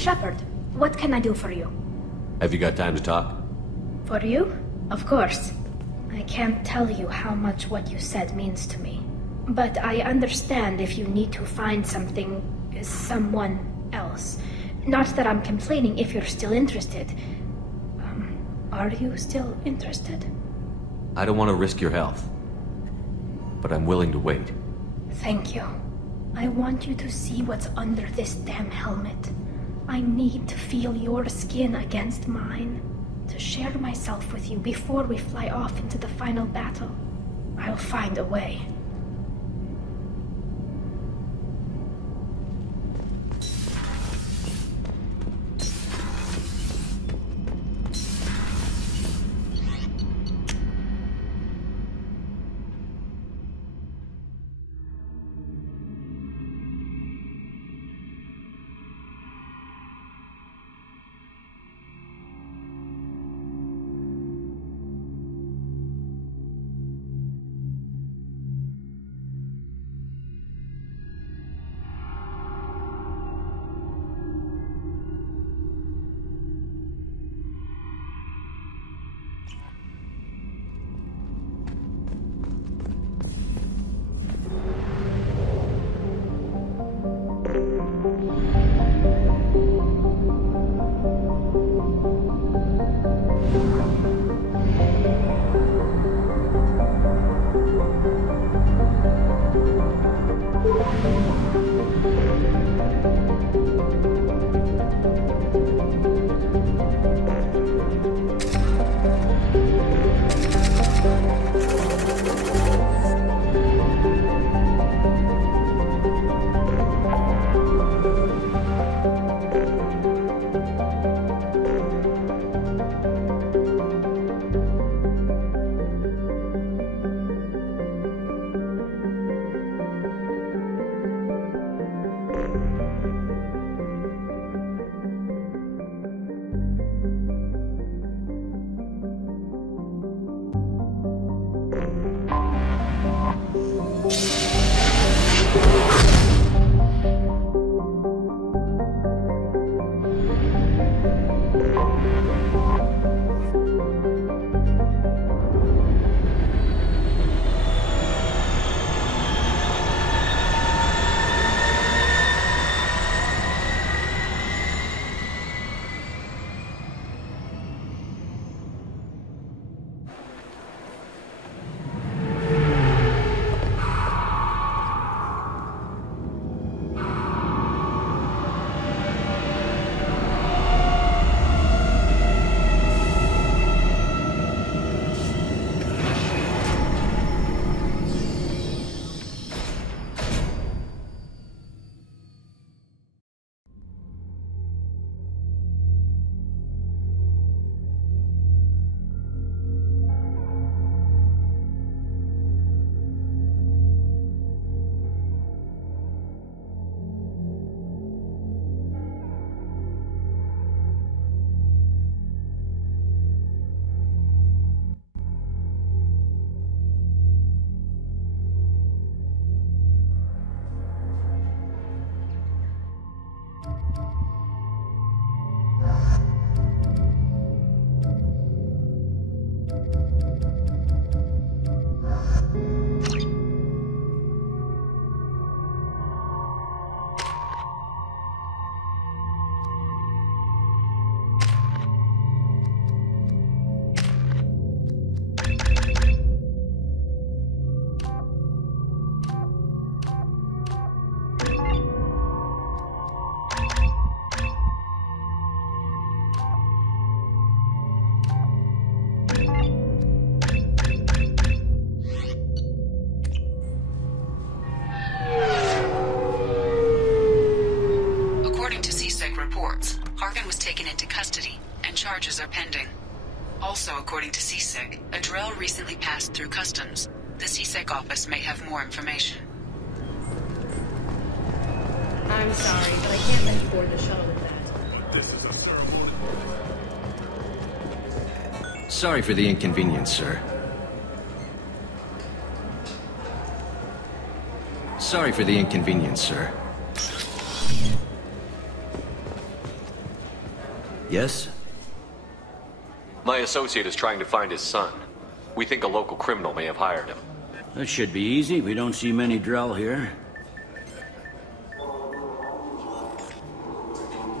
Shepard, what can I do for you? Have you got time to talk? For you? Of course. I can't tell you how much what you said means to me. But I understand if you need to find someone else. Not that I'm complaining if you're still interested. Are you still interested? I don't want to risk your health, but I'm willing to wait. Thank you. I want you to see what's under this damn helmet. I need to feel your skin against mine, to share myself with you before we fly off into the final battle. I'll find a way. Paragon was taken into custody, and charges are pending. Also, according to CSEC, a drill recently passed through customs. The CSEC office may have more information. I'm sorry, but I can't let you board the shuttle with that. This is a ceremony. Sorry for the inconvenience, sir. Sorry for the inconvenience, sir. Yes? My associate is trying to find his son. We think a local criminal may have hired him. That should be easy. We don't see many Drell here.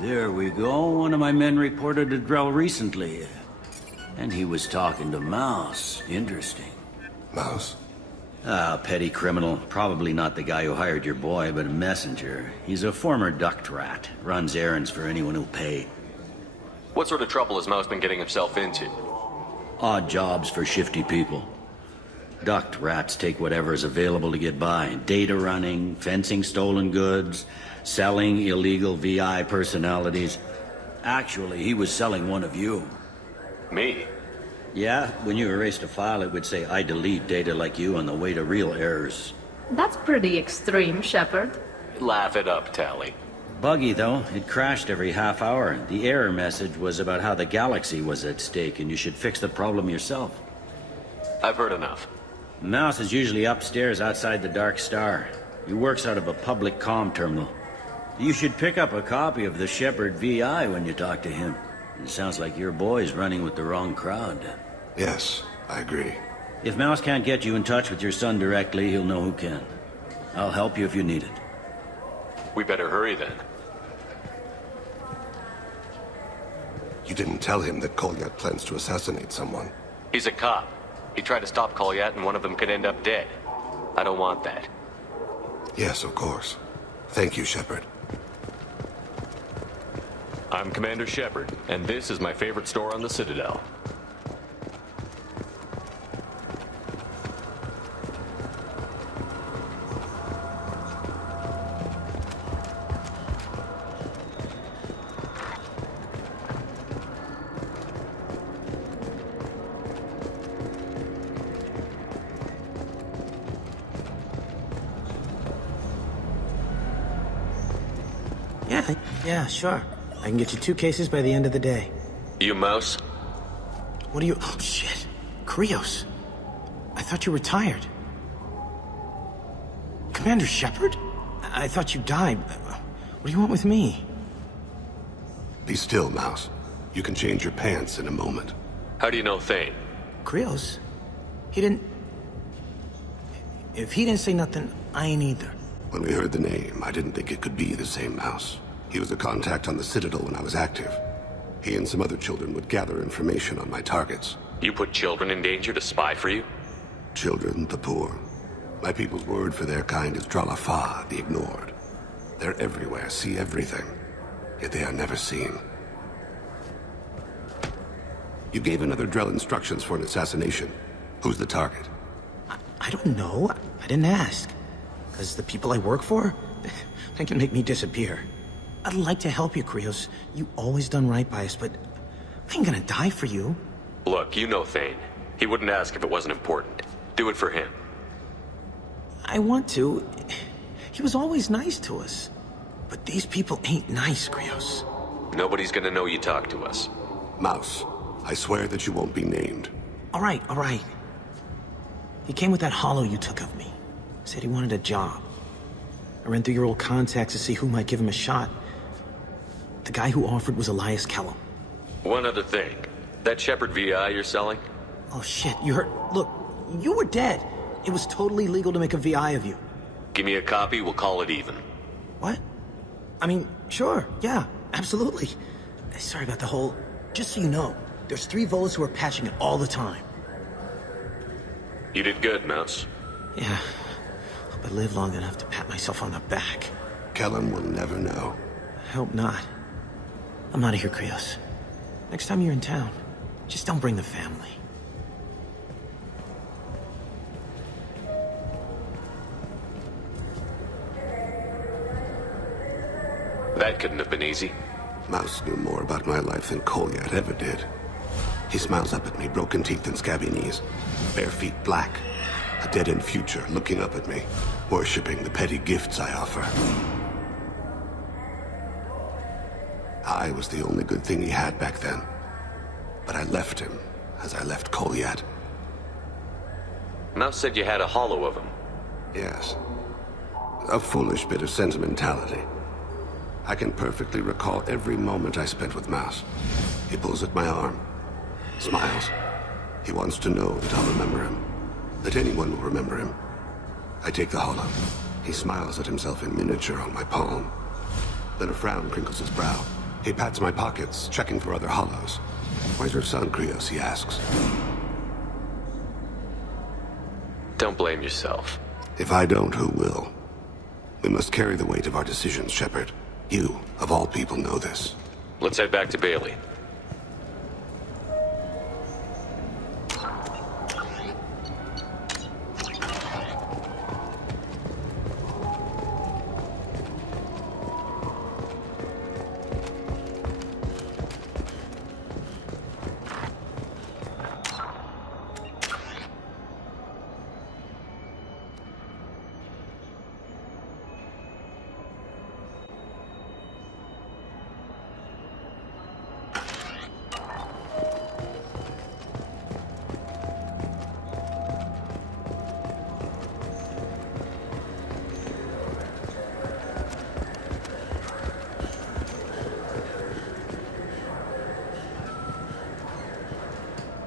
There we go. One of my men reported a Drell recently. And he was talking to Mouse. Interesting. Mouse? Ah, petty criminal. Probably not the guy who hired your boy, but a messenger. He's a former duct rat. Runs errands for anyone who'll pay. What sort of trouble has Mouse been getting himself into? Odd jobs for shifty people. Duct rats take whatever is available to get by. Data running, fencing stolen goods, selling illegal VI personalities. Actually, he was selling one of you. Me? Yeah, when you erased a file, it would say, I delete data like you on the way to real errors. That's pretty extreme, Shepard. Laugh it up, Tally. Buggy, though. It crashed every half hour. The error message was about how the galaxy was at stake, and you should fix the problem yourself. I've heard enough. Mouse is usually upstairs outside the Dark Star. He works out of a public comm terminal. You should pick up a copy of the Shepard VI when you talk to him. It sounds like your boy's running with the wrong crowd. Yes, I agree. If Mouse can't get you in touch with your son directly, he'll know who can. I'll help you if you need it. We better hurry then. You didn't tell him that Kolyat plans to assassinate someone. He's a cop. He tried to stop Kolyat and one of them could end up dead. I don't want that. Yes, of course. Thank you, Shepard. I'm Commander Shepard, and this is my favorite store on the Citadel. Yeah, sure. I can get you 2 cases by the end of the day. You Mouse? What are you... Oh, shit. Krios. I thought you retired. Commander Shepard? I thought you died. What do you want with me? Be still, Mouse. You can change your pants in a moment. How do you know Thane? Krios? He didn't... If he didn't say nothing, I ain't either. When we heard the name, I didn't think it could be the same Mouse. He was a contact on the Citadel when I was active. He and some other children would gather information on my targets. You put children in danger to spy for you? Children, the poor. My people's word for their kind is Dralafa, the ignored. They're everywhere, see everything. Yet they are never seen. You gave another Drell instructions for an assassination. Who's the target? I don't know. I didn't ask. Because the people I work for, they can make me disappear. I'd like to help you, Krios. You always done right by us, but I ain't gonna die for you. Look, you know Thane. He wouldn't ask if it wasn't important. Do it for him. I want to. He was always nice to us. But these people ain't nice, Krios. Nobody's gonna know you talked to us. Mouse, I swear that you won't be named. All right, all right. He came with that hollow you took of me. Said he wanted a job. I ran through your old contacts to see who might give him a shot. The guy who offered was Elias Kellum. One other thing. That Shepard VI you're selling? Oh shit, you heard... Look, you were dead. It was totally legal to make a VI of you. Give me a copy, we'll call it even. What? I mean, sure, yeah, absolutely. Sorry about the whole... Just so you know, there's 3 Volas who are patching it all the time. You did good, Mouse. Yeah. Hope I live long enough to pat myself on the back. Kellum will never know. I hope not. I'm out of here, Krios. Next time you're in town, just don't bring the family. That couldn't have been easy. Mouse knew more about my life than Kolyat ever did. He smiles up at me, broken teeth and scabby knees. Bare feet black. A dead-end future looking up at me, worshipping the petty gifts I offer. I was the only good thing he had back then. But I left him, as I left Kolyat. Mouse said you had a hollow of him. Yes. A foolish bit of sentimentality. I can perfectly recall every moment I spent with Mouse. He pulls at my arm, smiles. He wants to know that I'll remember him, that anyone will remember him. I take the holo. He smiles at himself in miniature on my palm. Then a frown crinkles his brow. He pats my pockets, checking for other holos. Where's your son, Krios? He asks. Don't blame yourself. If I don't, who will? We must carry the weight of our decisions, Shepard. You, of all people, know this. Let's head back to Bailey.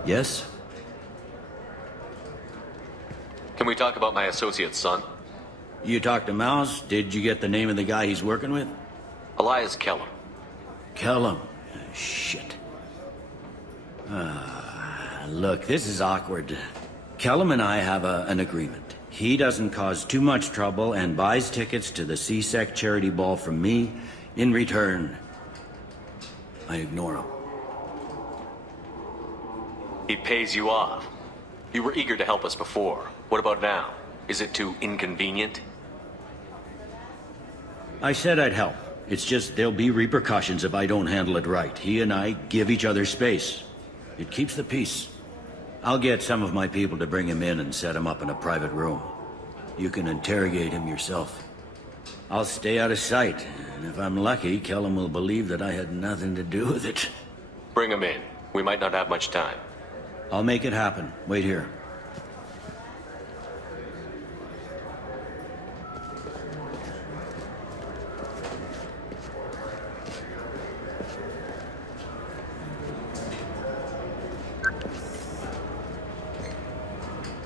Yes? Can we talk about my associate's son? You talked to Mouse? Did you get the name of the guy he's working with? Elias Kellum. Kellum. Shit. Look, this is awkward. Kellum and I have an agreement. He doesn't cause too much trouble and buys tickets to the CSEC charity ball from me. In return, I ignore him. He pays you off. You were eager to help us before. What about now? Is it too inconvenient? I said I'd help. It's just there'll be repercussions if I don't handle it right. He and I give each other space. It keeps the peace. I'll get some of my people to bring him in and set him up in a private room. You can interrogate him yourself. I'll stay out of sight, and if I'm lucky, Kellum will believe that I had nothing to do with it. Bring him in. We might not have much time. I'll make it happen. Wait here.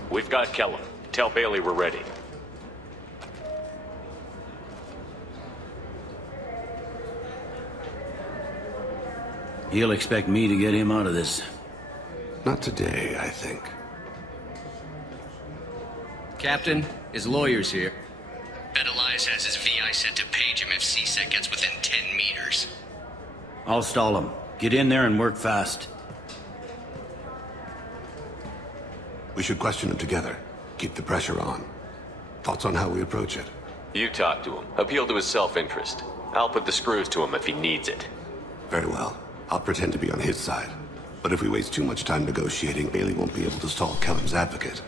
We've got Kellum. Tell Bailey we're ready. He'll expect me to get him out of this. Not today, I think. Captain, his lawyer's here. Bet Elias has his VI set to page him if CSEC gets within 10 meters. I'll stall him. Get in there and work fast. We should question him together. Keep the pressure on. Thoughts on how we approach it? You talk to him. Appeal to his self-interest. I'll put the screws to him if he needs it. Very well. I'll pretend to be on his side. But if we waste too much time negotiating, Bailey won't be able to stall Kellum's advocate.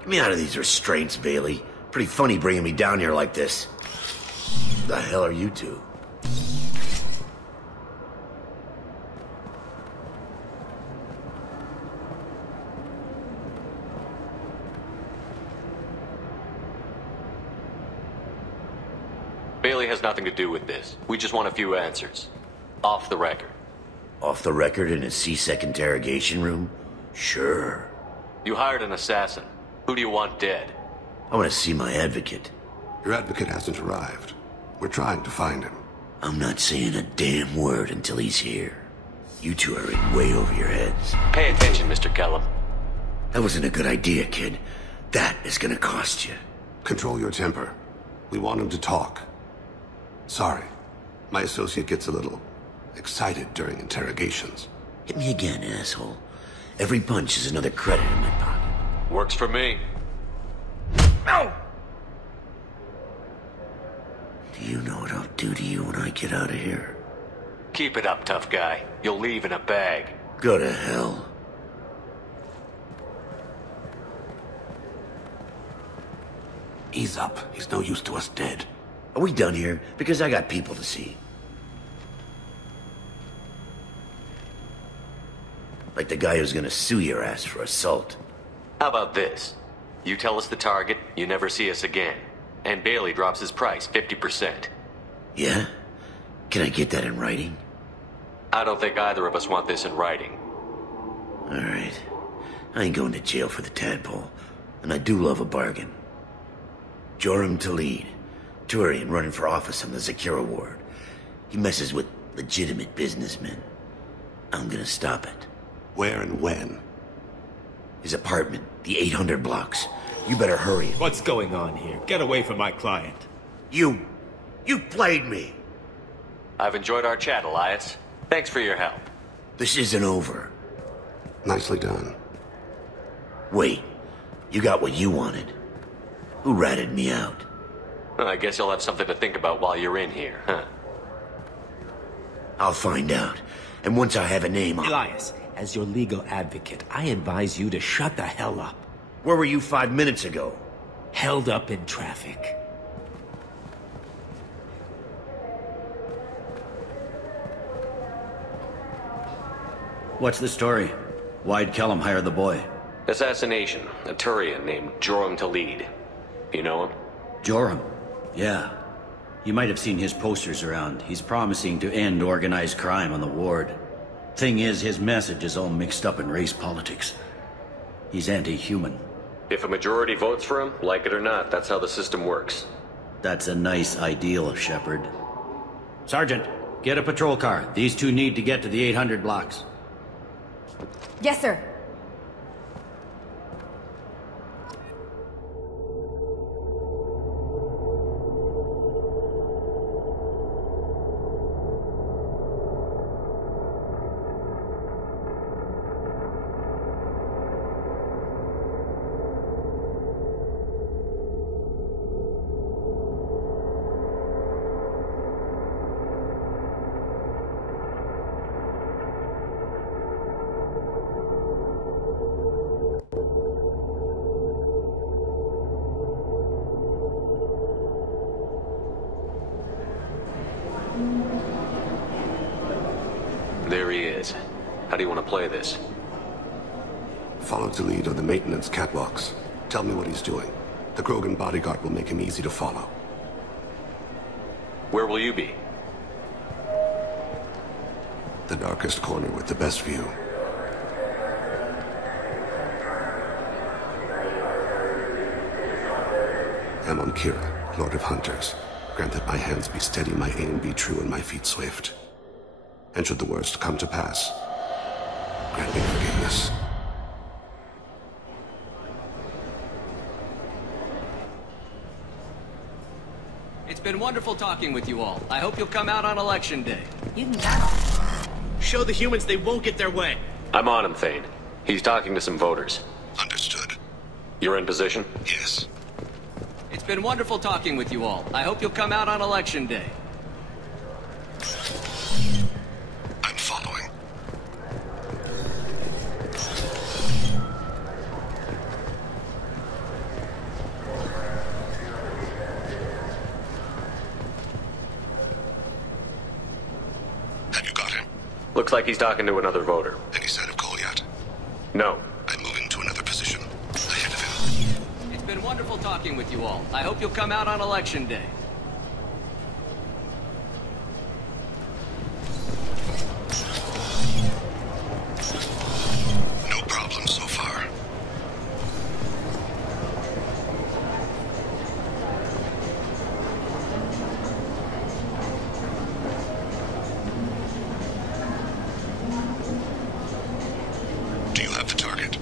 Get me out of these restraints, Bailey. Pretty funny bringing me down here like this. Who the hell are you two? Bailey has nothing to do with this. We just want a few answers. Off the record. Off the record in a CSEC interrogation room? Sure. You hired an assassin. Who do you want dead? I want to see my advocate. Your advocate hasn't arrived. We're trying to find him. I'm not saying a damn word until he's here. You two are in way over your heads. Pay attention, Mr. Kellum. That wasn't a good idea, kid. That is gonna cost you. Control your temper. We want him to talk. Sorry. My associate gets a little excited during interrogations. Hit me again, asshole. Every punch is another credit in my pocket. Works for me. No! Do you know what I'll do to you when I get out of here? Keep it up, tough guy. You'll leave in a bag. Go to hell. Ease up. He's no use to us dead. Are we done here? Because I got people to see. Like the guy who's gonna sue your ass for assault. How about this? You tell us the target, you never see us again. and Bailey drops his price 50%. Yeah? Can I get that in writing? I don't think either of us want this in writing. Alright. I ain't going to jail for the tadpole, and I do love a bargain. Joram Talid, Turian running for office on the Zakira ward. He messes with legitimate businessmen. I'm gonna stop it. Where and when? His apartment, the 800 blocks. You better hurry. What's going on here? Get away from my client. You played me. I've enjoyed our chat, Elias. Thanks for your help. This isn't over. Nicely done. Wait, you got what you wanted. Who ratted me out? I guess you'll have something to think about while you're in here, huh? I'll find out. And once I have a name, Elias, as your legal advocate, I advise you to shut the hell up. Where were you 5 minutes ago? Held up in traffic. What's the story? Why'd Kellum hire the boy? Assassination. A Turian named Joram Talid. You know him? Joram? Yeah. You might have seen his posters around. He's promising to end organized crime on the ward. Thing is, his message is all mixed up in race politics. He's anti-human. If a majority votes for him, like it or not, that's how the system works. That's a nice ideal, Shepard. Sergeant, get a patrol car. These two need to get to the 800 blocks. Yes, sir. There he is. How do you want to play this? Follow the lead on the maintenance catwalks. Tell me what he's doing. The Krogan bodyguard will make him easy to follow. Where will you be? The darkest corner with the best view. I'm on Kira, Lord of Hunters. Grant that my hands be steady, my aim be true, and my feet swift. And should the worst come to pass, grant me forgiveness. It's been wonderful talking with you all. I hope you'll come out on Election Day. You can count on it. Show the humans they won't get their way. I'm on him, Thane. He's talking to some voters. Understood. You're in position? Yes. It's been wonderful talking with you all. I hope you'll come out on Election Day. I'm following. Have you got him? Looks like he's talking to another voter. Any sign of Cole yet? No. I'm moving to another position. Ahead of him. It's been wonderful talking with you all. I hope you'll come out on Election Day. No problem so far. Do you have the target?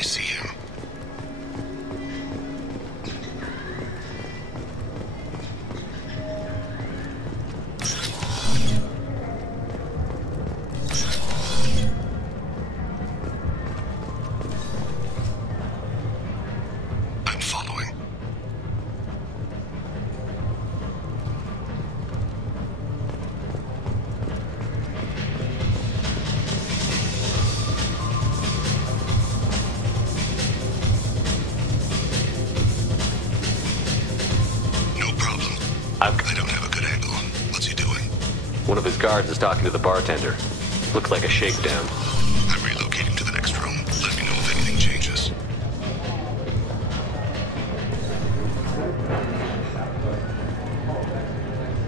I see him. I'm following. I don't have a good angle. What's he doing? One of his guards is talking to the bartender. Looks like a shakedown. I'm relocating to the next room. Let me know if anything changes.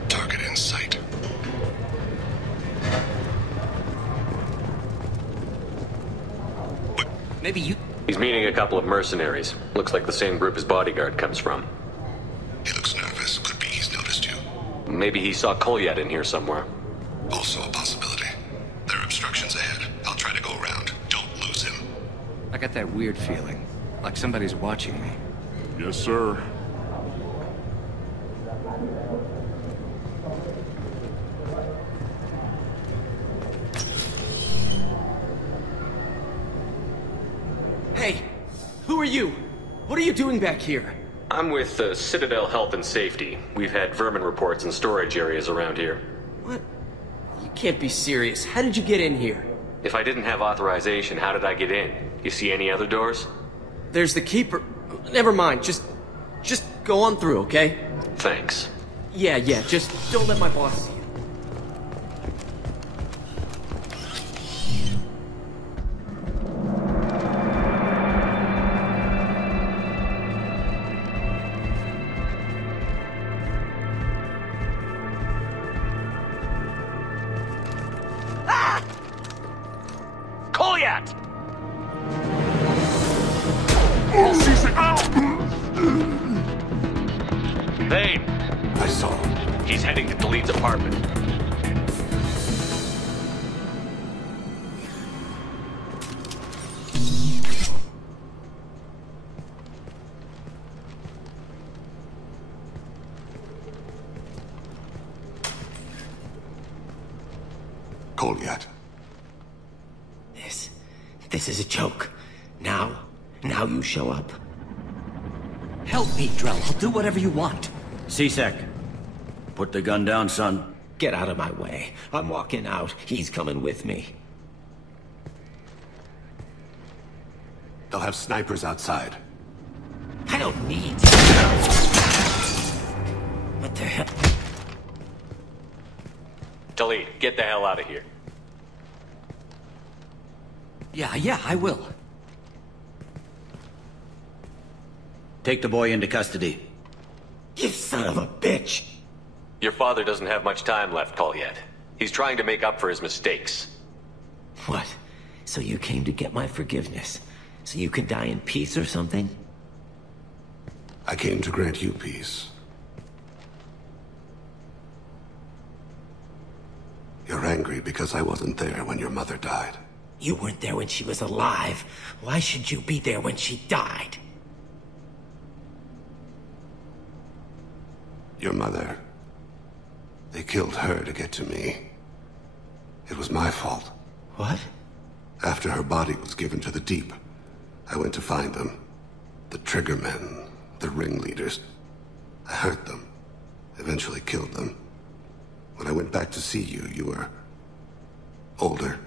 Target in sight. Maybe you... He's meeting a couple of mercenaries. Looks like the same group his bodyguard comes from. He looks nervous. Could be he's noticed you. Maybe he saw Kolyat in here somewhere. Also a possibility. There are obstructions ahead. I'll try to go around. Don't lose him. I got that weird feeling. Like somebody's watching me. Yes, sir. Hey! Who are you? What are you doing back here? I'm with Citadel Health and Safety. We've had vermin reports in storage areas around here. What? You can't be serious. How did you get in here? If I didn't have authorization, how did I get in? You see any other doors? There's the keeper. Never mind. Just go on through, okay? Thanks. Yeah, just don't let my boss see you. Kolyat! Thane! I saw him. He's heading to Khalid's apartment. Kolyat. This is a joke. Now you show up. Help me, Drell. I'll do whatever you want. C-Sec. Put the gun down, son. Get out of my way. I'm walking out. He's coming with me. They'll have snipers outside. I don't need... What the hell? Khalid, get the hell out of here. Yeah, I will. Take the boy into custody. You son of a bitch! Your father doesn't have much time left, Kolyat. He's trying to make up for his mistakes. What? So you came to get my forgiveness? So you can die in peace or something? I came to grant you peace. You're angry because I wasn't there when your mother died. You weren't there when she was alive. Why should you be there when she died? Your mother. They killed her to get to me. It was my fault. What? After her body was given to the Deep, I went to find them. The Triggermen, the ringleaders. I hurt them. Eventually killed them. When I went back to see you, you were... older.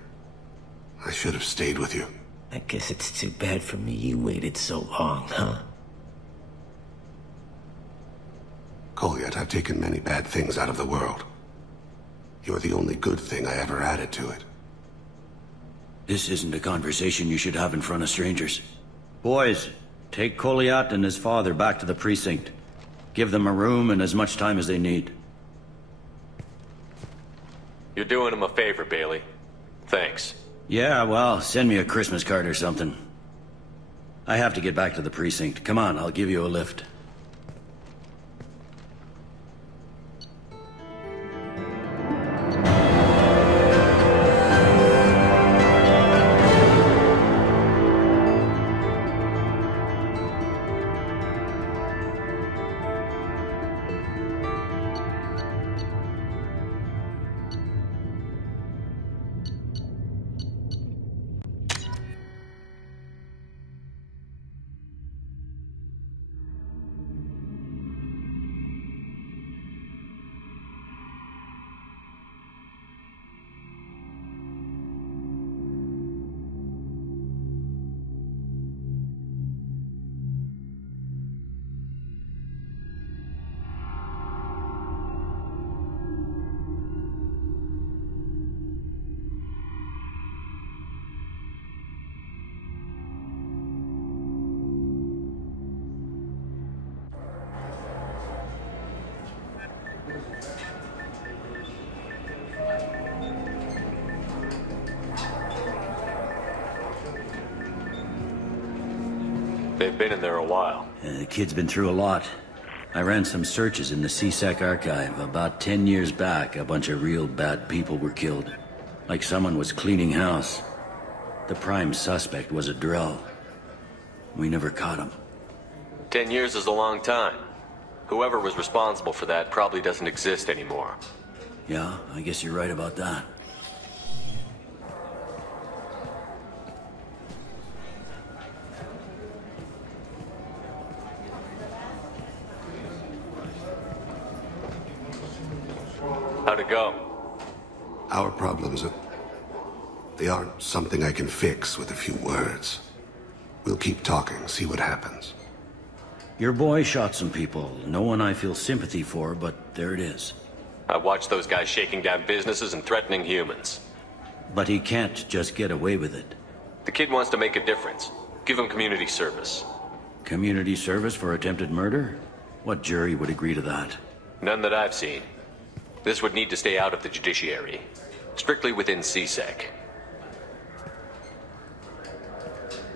I should have stayed with you. I guess it's too bad for me you waited so long, huh? Kolyat, I've taken many bad things out of the world. You're the only good thing I ever added to it. This isn't a conversation you should have in front of strangers. Boys, take Kolyat and his father back to the precinct. Give them a room and as much time as they need. You're doing him a favor, Bailey. Thanks. Yeah, well, send me a Christmas card or something. I have to get back to the precinct. Come on, I'll give you a lift. They've been in there a while. The kid's been through a lot. I ran some searches in the CSEC archive. About 10 years back, a bunch of real bad people were killed. Like someone was cleaning house. The prime suspect was a Drell. We never caught him. 10 years is a long time. Whoever was responsible for that probably doesn't exist anymore. Yeah, I guess you're right about that. How'd it go? Our problems, they aren't something I can fix with a few words. We'll keep talking, see what happens. Your boy shot some people. No one I feel sympathy for, but there it is. I watched those guys shaking down businesses and threatening humans. But he can't just get away with it. The kid wants to make a difference. Give him community service. Community service for attempted murder? What jury would agree to that? None that I've seen. This would need to stay out of the judiciary. Strictly within CSEC.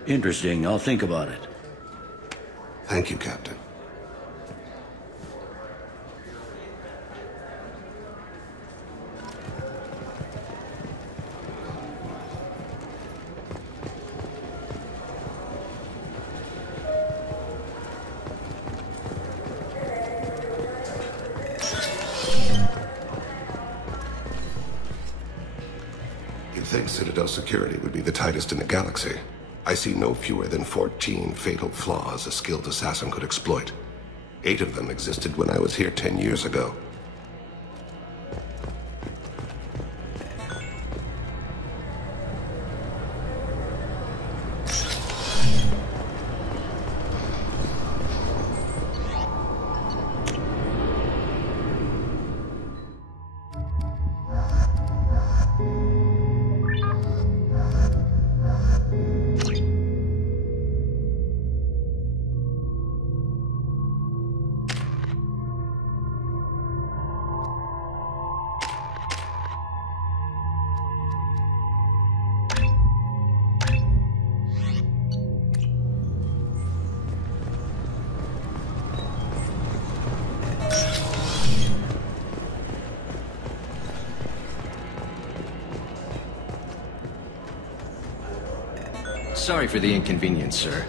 Interesting. I'll think about it. Thank you, Captain. You'd think Citadel security would be the tightest in the galaxy. I see no fewer than 14 fatal flaws a skilled assassin could exploit. 8 of them existed when I was here 10 years ago. Sorry for the inconvenience, sir.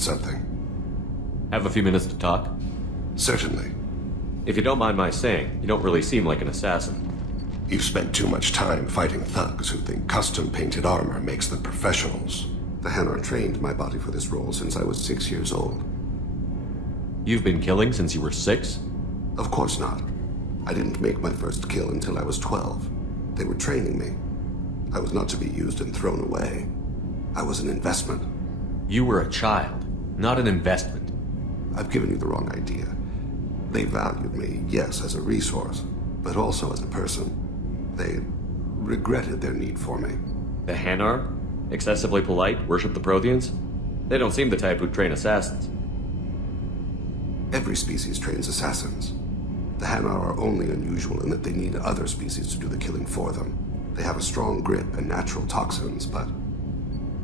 need something? Have a few minutes to talk? Certainly. If you don't mind my saying, you don't really seem like an assassin. You've spent too much time fighting thugs who think custom-painted armor makes them professionals. The Hanar trained my body for this role since I was 6 years old. You've been killing since you were 6? Of course not. I didn't make my first kill until I was 12. They were training me. I was not to be used and thrown away. I was an investment. You were a child, not an investment. I've given you the wrong idea. They valued me, yes, as a resource, but also as a person. They regretted their need for me. The Hanar? Excessively polite, worship the Protheans? They don't seem the type who'd train assassins. Every species trains assassins. The Hanar are only unusual in that they need other species to do the killing for them. They have a strong grip and natural toxins, but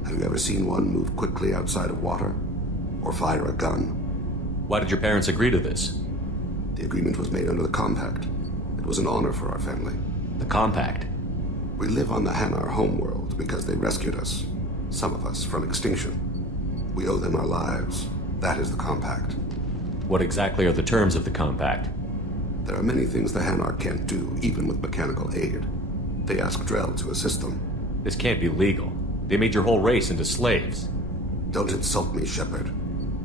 have you ever seen one move quickly outside of water? Or fire a gun? Why did your parents agree to this? The agreement was made under the Compact. It was an honor for our family. The Compact? We live on the Hanar homeworld because they rescued us. Some of us from extinction. We owe them our lives. That is the Compact. What exactly are the terms of the Compact? There are many things the Hanar can't do, even with mechanical aid. They ask Drell to assist them. This can't be legal. They made your whole race into slaves. Don't insult me, Shepard.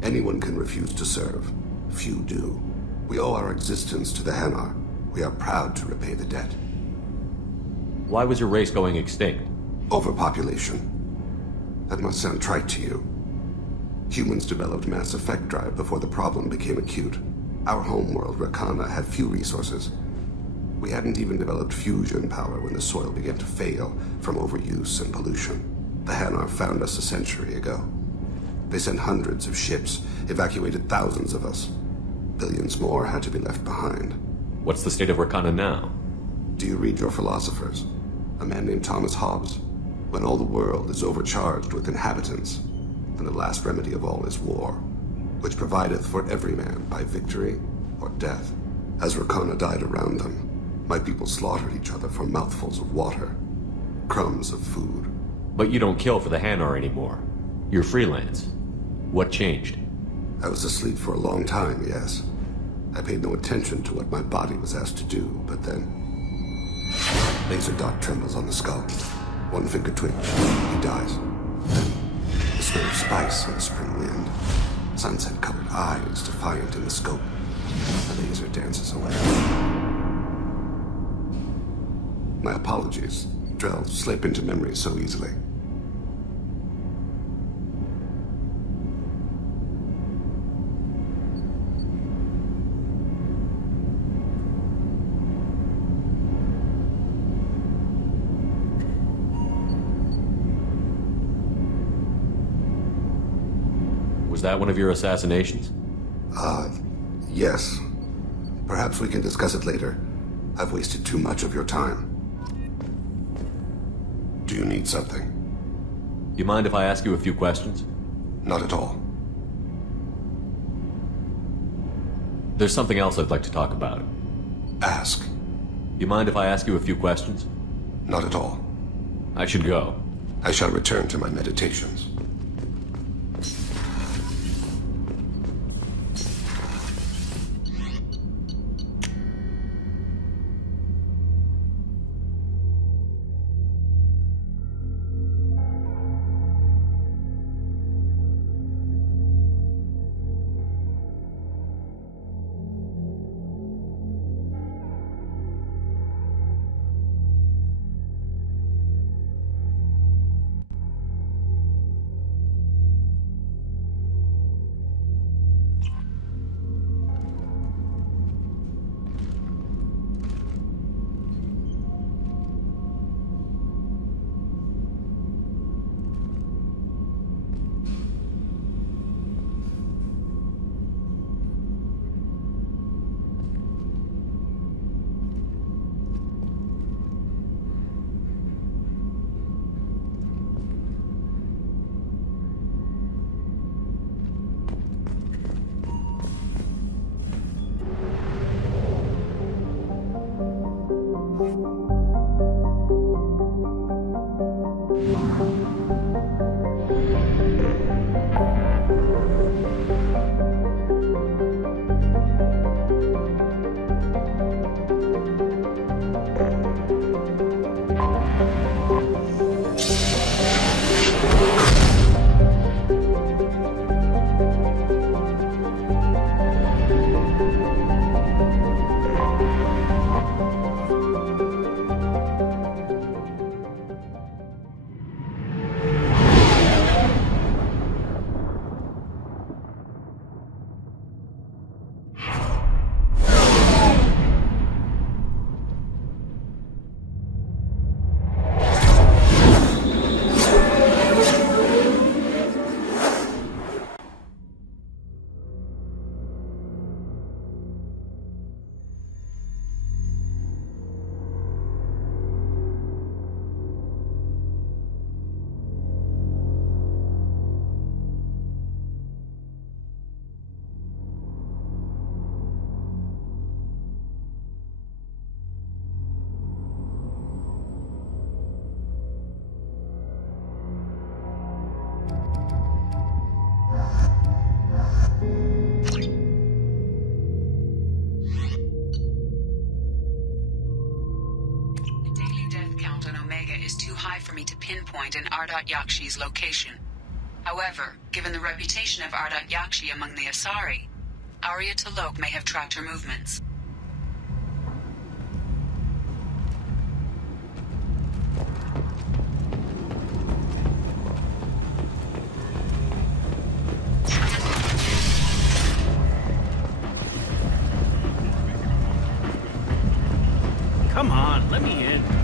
Anyone can refuse to serve. Few do. We owe our existence to the Hanar. We are proud to repay the debt. Why was your race going extinct? Overpopulation. That must sound trite to you. Humans developed mass effect drive before the problem became acute. Our homeworld, Rakana, had few resources. We hadn't even developed fusion power when the soil began to fail from overuse and pollution. The Hanar found us a century ago. They sent hundreds of ships, evacuated thousands of us. Billions more had to be left behind. What's the state of Rakana now? Do you read your philosophers? A man named Thomas Hobbes? When all the world is overcharged with inhabitants, and the last remedy of all is war, which provideth for every man by victory or death. As Rakana died around them, my people slaughtered each other for mouthfuls of water, crumbs of food. But you don't kill for the Hanar anymore. You're freelance. What changed? I was asleep for a long time, yes. I paid no attention to what my body was asked to do, but then... Laser dot trembles on the skull. One finger twitch, he dies. Then, the smell of spice on the spring wind. Sunset-colored eyes defiant in the scope. The laser dances away. My apologies. Drell slip into memory so easily. Was that one of your assassinations? Yes. Perhaps we can discuss it later. I've wasted too much of your time. Do you need something? You mind if I ask you a few questions? Not at all. There's something else I'd like to talk about. Ask. You mind if I ask you a few questions? Not at all. I should go. I shall return to my meditations. too high for me to pinpoint an Ardat Yakshi's location. However, given the reputation of Ardat Yakshi among the Asari, Arya T'Loak may have tracked her movements. Come on, let me in.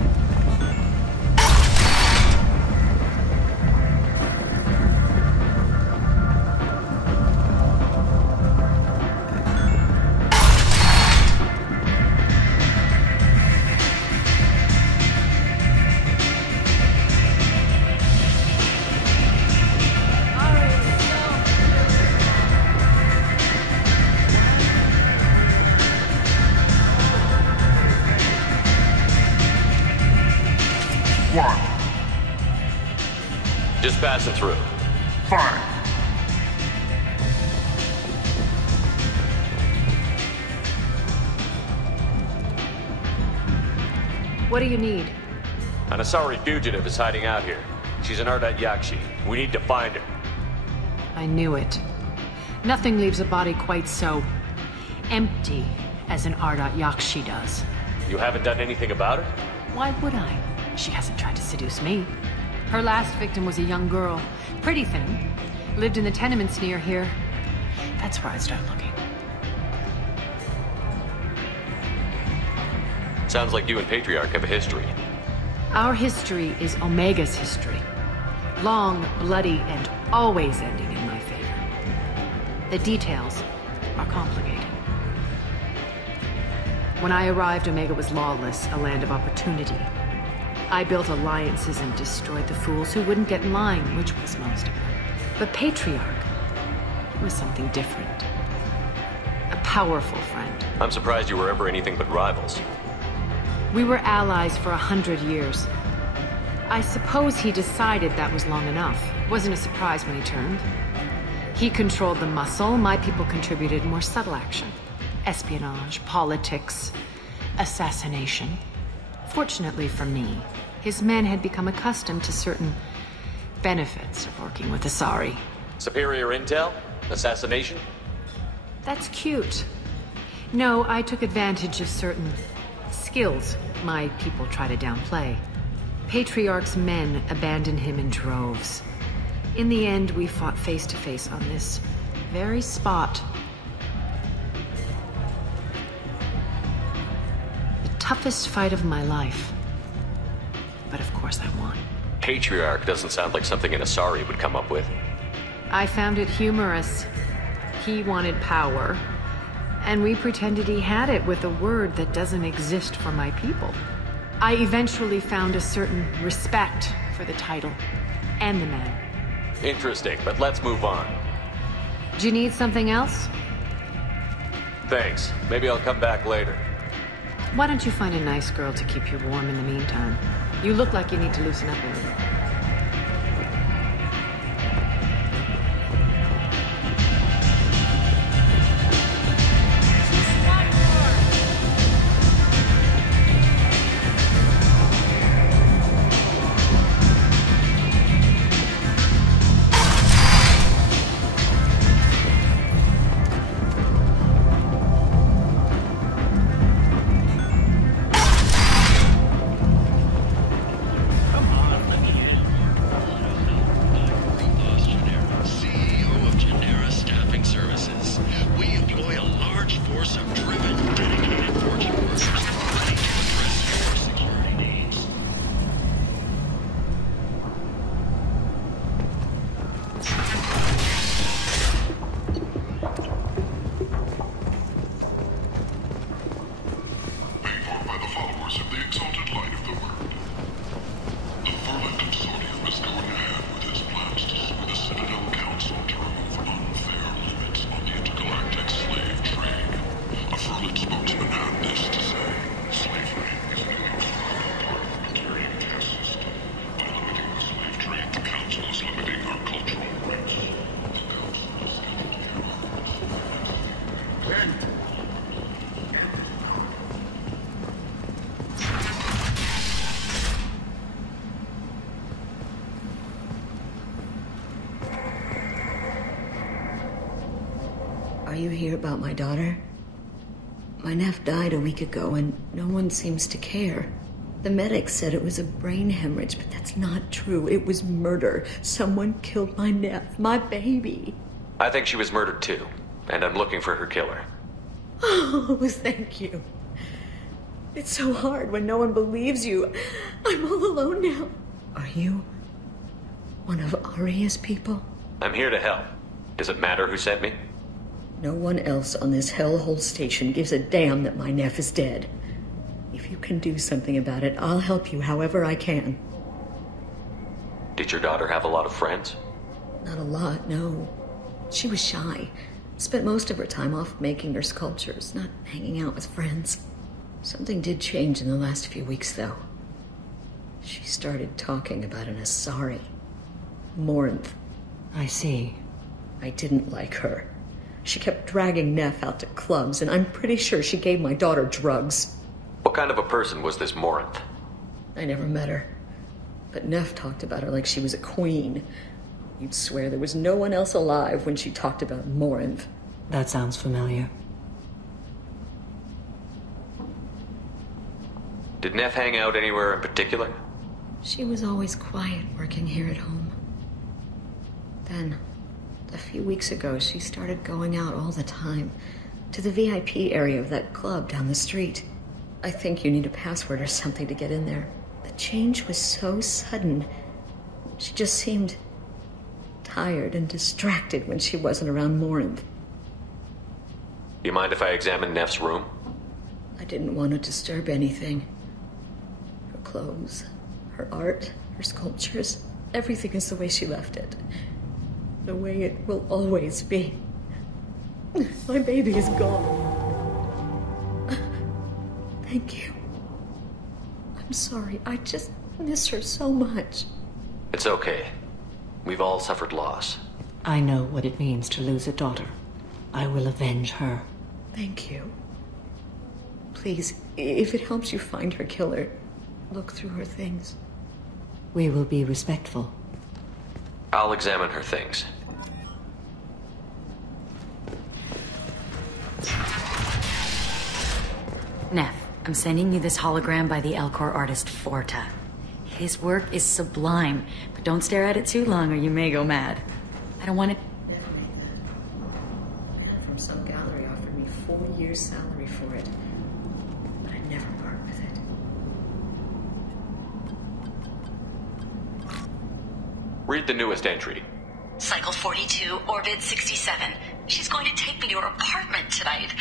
Just passing through. Fine. What do you need? An Asari fugitive is hiding out here. She's an Ardat Yakshi. We need to find her. I knew it. Nothing leaves a body quite so empty as an Ardat Yakshi does. You haven't done anything about it? Why would I? She hasn't tried to seduce me. Her last victim was a young girl. Pretty thin. Lived in the tenements near here. That's where I'd start looking. Sounds like you and Patriarch have a history. Our history is Omega's history. Long, bloody, and always ending in my favor. The details are complicated. When I arrived, Omega was lawless, a land of opportunity. I built alliances and destroyed the fools who wouldn't get in line, which was most of them. But Patriarch was something different. A powerful friend. I'm surprised you were ever anything but rivals. We were allies for 100 years. I suppose he decided that was long enough. Wasn't a surprise when he turned. He controlled the muscle, my people contributed more subtle action. Espionage, politics, assassination. Fortunately for me, his men had become accustomed to certain benefits of working with Asari. Superior intel? Assassination? That's cute. No, I took advantage of certain skills my people try to downplay. Patriarch's men abandoned him in droves. In the end, we fought face to face on this very spot. Toughest fight of my life. But of course I won. Patriarch doesn't sound like something an Asari would come up with. I found it humorous. He wanted power, and we pretended he had it with a word that doesn't exist for my people. I eventually found a certain respect for the title and the man. Interesting, but let's move on. Do you need something else? Thanks. Maybe I'll come back later. Why don't you find a nice girl to keep you warm in the meantime? You look like you need to loosen up a little. you hear about my daughter? My nephew died a week ago and no one seems to care. The medics said it was a brain hemorrhage, but that's not true. It was murder. Someone killed my nephew, my baby. I think she was murdered too, and I'm looking for her killer. Oh, thank you. It's so hard when no one believes you. I'm all alone now. Are you one of Aria's people? I'm here to help. Does it matter who sent me? No one else on this hellhole station gives a damn that my nephew is dead. If you can do something about it, I'll help you however I can. Did your daughter have a lot of friends? Not a lot, no. She was shy. Spent most of her time off making her sculptures, not hanging out with friends. Something did change in the last few weeks, though. She started talking about an Asari. Morinth. I see. I didn't like her. She kept dragging Neff out to clubs, and I'm pretty sure she gave my daughter drugs. What kind of a person was this Morinth? I never met her. But Neff talked about her like she was a queen. You'd swear there was no one else alive when she talked about Morinth. That sounds familiar. Did Neff hang out anywhere in particular? She was always quiet working here at home. Then, a few weeks ago, she started going out all the time. To the VIP area of that club down the street. I think you need a password or something to get in there. The change was so sudden. She just seemed tired and distracted when she wasn't around Morinth. You mind if I examine Neff's room? I didn't want to disturb anything. Her clothes, her art, her sculptures, everything is the way she left it. The way it will always be. My baby is gone. Thank you. I'm sorry, I just miss her so much. It's okay. We've all suffered loss. I know what it means to lose a daughter. I will avenge her. Thank you. Please, if it helps you find her killer, look through her things. We will be respectful. I'll examine her things. Neff, I'm sending you this hologram by the Elcor artist Forta. His work is sublime, but don't stare at it too long or you may go mad. I don't want it... A man from some gallery offered me 4 years' salary for it, but I'd never part with it. Read the newest entry. Cycle 42, Orbit 67. She's going to take me to her apartment tonight.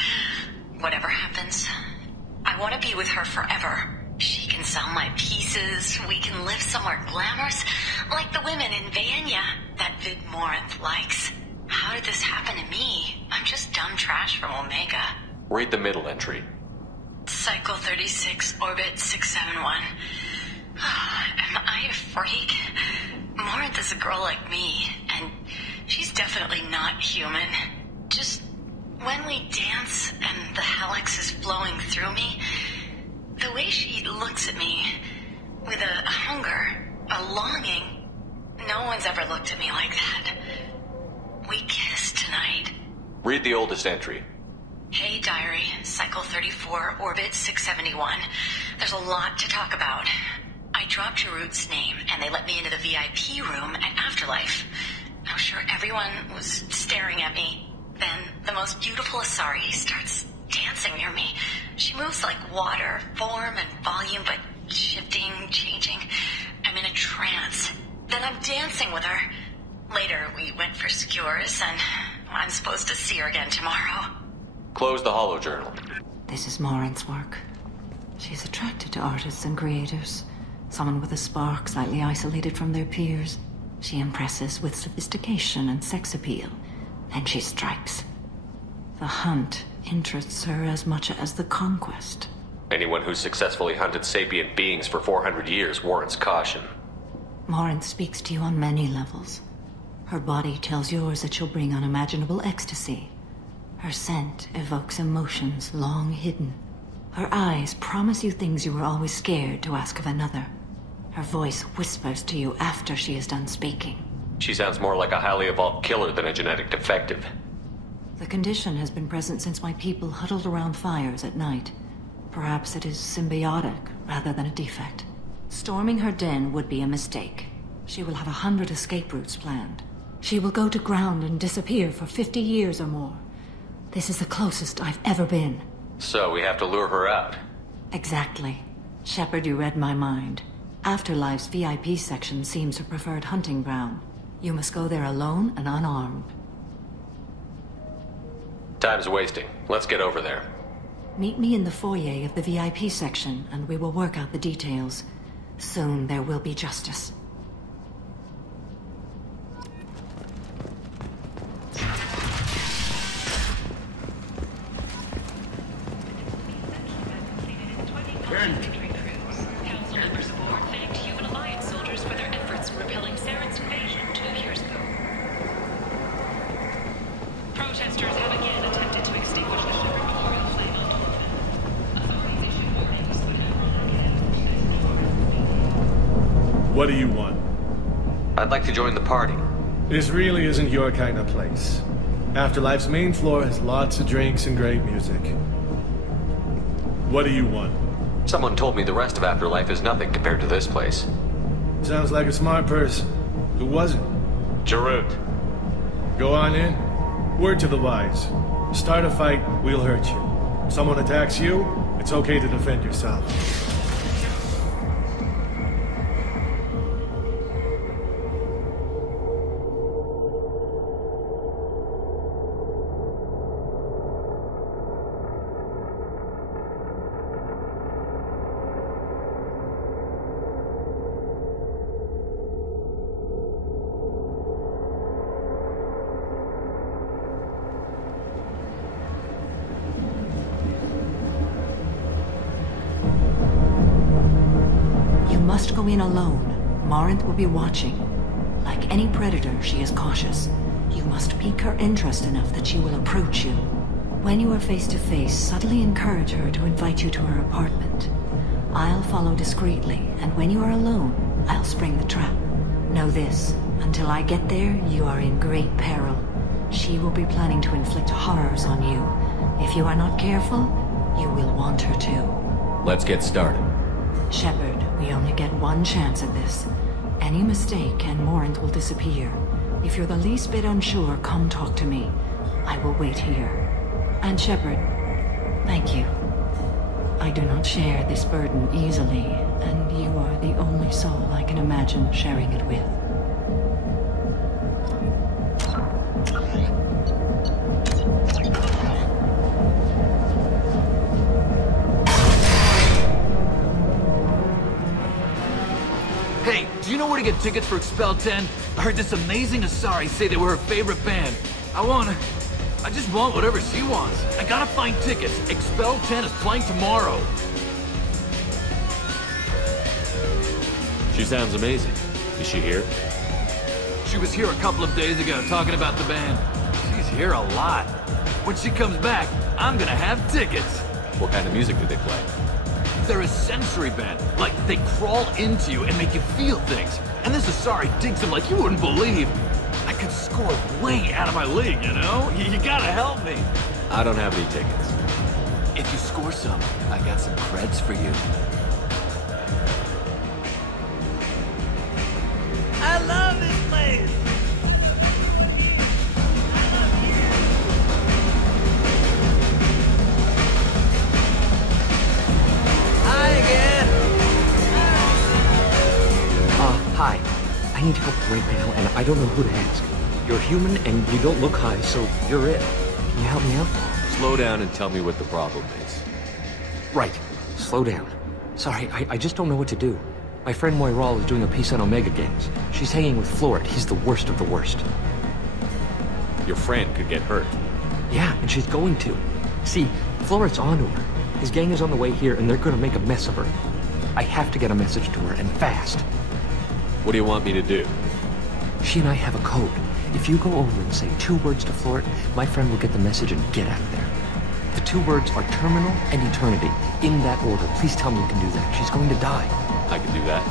Whatever happens, I want to be with her forever. She can sell my pieces. We can live somewhere glamorous, like the women in Vanya that Vid Morinth likes. How did this happen to me? I'm just dumb trash from Omega. Read the middle entry. Cycle 36, Orbit 671. Am I a freak? Morinth is a girl like me, and she's definitely not human. Just when we dance and the helix is flowing through me, the way she looks at me with a hunger, a longing, no one's ever looked at me like that. We kissed tonight. Read the oldest entry. Hey, diary, Cycle 34, Orbit 671. There's a lot to talk about. I dropped Jarut's name, and they let me into the VIP room at Afterlife. I was sure everyone was staring at me. Then the most beautiful Asari starts dancing near me. She moves like water, form and volume, but shifting, changing. I'm in a trance. Then I'm dancing with her. Later, we went for skewers, and I'm supposed to see her again tomorrow. Close the holojournal. This is Morinth's work. She's attracted to artists and creators. Someone with a spark, slightly isolated from their peers. She impresses with sophistication and sex appeal. Then she strikes. The hunt interests her as much as the conquest. Anyone who's successfully hunted sapient beings for 400 years warrants caution. Morinth speaks to you on many levels. Her body tells yours that she'll bring unimaginable ecstasy. Her scent evokes emotions long hidden. Her eyes promise you things you were always scared to ask of another. Her voice whispers to you after she is done speaking. She sounds more like a highly evolved killer than a genetic defective. The condition has been present since my people huddled around fires at night. Perhaps it is symbiotic rather than a defect. Storming her den would be a mistake. She will have 100 escape routes planned. She will go to ground and disappear for 50 years or more. This is the closest I've ever been. So we have to lure her out. Exactly. Shepard, you read my mind. Afterlife's VIP section seems her preferred hunting ground. You must go there alone and unarmed. Time's wasting. Let's get over there. Meet me in the foyer of the VIP section, and we will work out the details. Soon there will be justice. Council members aboard thanked human alliance soldiers for their efforts repelling Saren's invasion 2 years ago. Protesters have again attempted to extinguish the Shepard memorial flame on Dolphin. Authorities issued warnings What do you want? I'd like to join the party. This really isn't your kind of place. Afterlife's main floor has lots of drinks and great music. What do you want? Someone told me the rest of Afterlife is nothing compared to this place. Sounds like a smart person. Who wasn't? Jarut. Go on in. Word to the wise. Start a fight, we'll hurt you. Someone attacks you, it's okay to defend yourself. Must go in alone. Marinth will be watching. Like any predator, she is cautious. You must pique her interest enough that she will approach you. When you are face to face, subtly encourage her to invite you to her apartment. I'll follow discreetly, and when you are alone, I'll spring the trap. Know this, until I get there, you are in great peril. She will be planning to inflict horrors on you. If you are not careful, you will want her to. Let's get started. Shepard, we only get one chance at this. Any mistake and Marinth will disappear. If you're the least bit unsure, come talk to me. I will wait here. And Shepard, thank you. I do not share this burden easily, and you are the only soul I can imagine sharing it with. Do you know where to get tickets for Expel 10? I heard this amazing Asari say they were her favorite band. I just want whatever she wants. I gotta find tickets. Expel 10 is playing tomorrow. She sounds amazing. Is she here? She was here a couple of days ago talking about the band. She's here a lot. When she comes back, I'm gonna have tickets. What kind of music do they play? They're a sensory band. Like, they crawl into you and make you feel things. And this Asari digs them like you wouldn't believe. I could score way out of my league, you know? You gotta help me. I don't have any tickets. If you score some, I got some creds for you. I love this place! Hi. I need help right now, and I don't know who to ask. You're human, and you don't look high, so you're it. Can you help me out? Slow down and tell me what the problem is. Right. Slow down. Sorry, I just don't know what to do. My friend Moiral is doing a piece on Omega Games. She's hanging with Floret. He's the worst of the worst. Your friend could get hurt. Yeah, and she's going to. See, Floret's onto her. His gang is on the way here, and they're gonna make a mess of her. I have to get a message to her, and fast. What do you want me to do? She and I have a code. If you go over and say 2 words to Floret, my friend will get the message and get out of there. The 2 words are terminal and eternity. In that order. Please tell me you can do that. She's going to die. I can do that.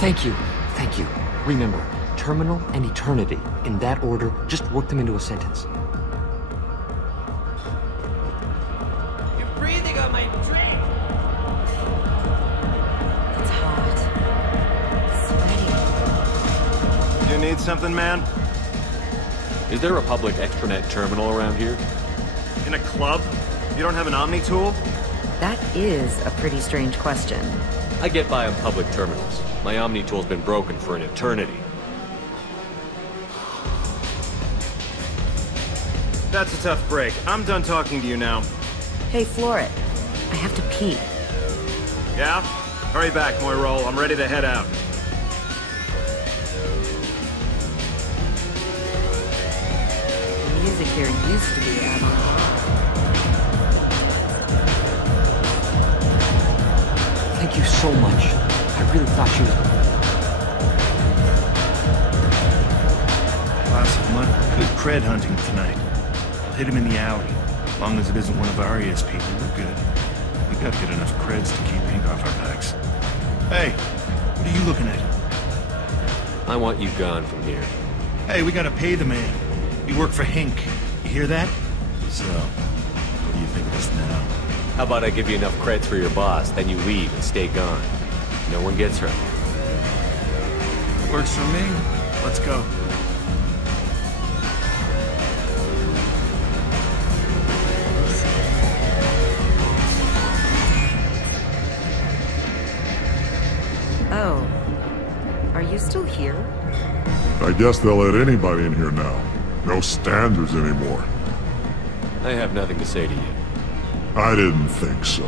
Thank you. Thank you. Remember, terminal and eternity. In that order, just work them into a sentence. need something, man? Is there a public extranet terminal around here? In a club? You don't have an Omni tool? That is a pretty strange question. I get by on public terminals. My Omni tool's been broken for an eternity. That's a tough break. I'm done talking to you now. Hey, Floret. I have to pee. Yeah? Hurry back, Moirol. I'm ready to head out. The music here used to be avant. Thank you so much. I really thought she was... Lots of money. Good cred hunting tonight. I'll hit him in the alley. As long as it isn't one of Arya's people, we're good. We got good enough creds to keep ink off our backs. Hey, what are you looking at? I want you gone from here. Hey, we gotta pay the man. We work for Hink. You hear that? So, what do you think of us now? How about I give you enough creds for your boss, then you leave and stay gone. No one gets hurt. Works for me. Let's go. Oh. Are you still here? I guess they'll let anybody in here now. No standards anymore. I have nothing to say to you. I didn't think so.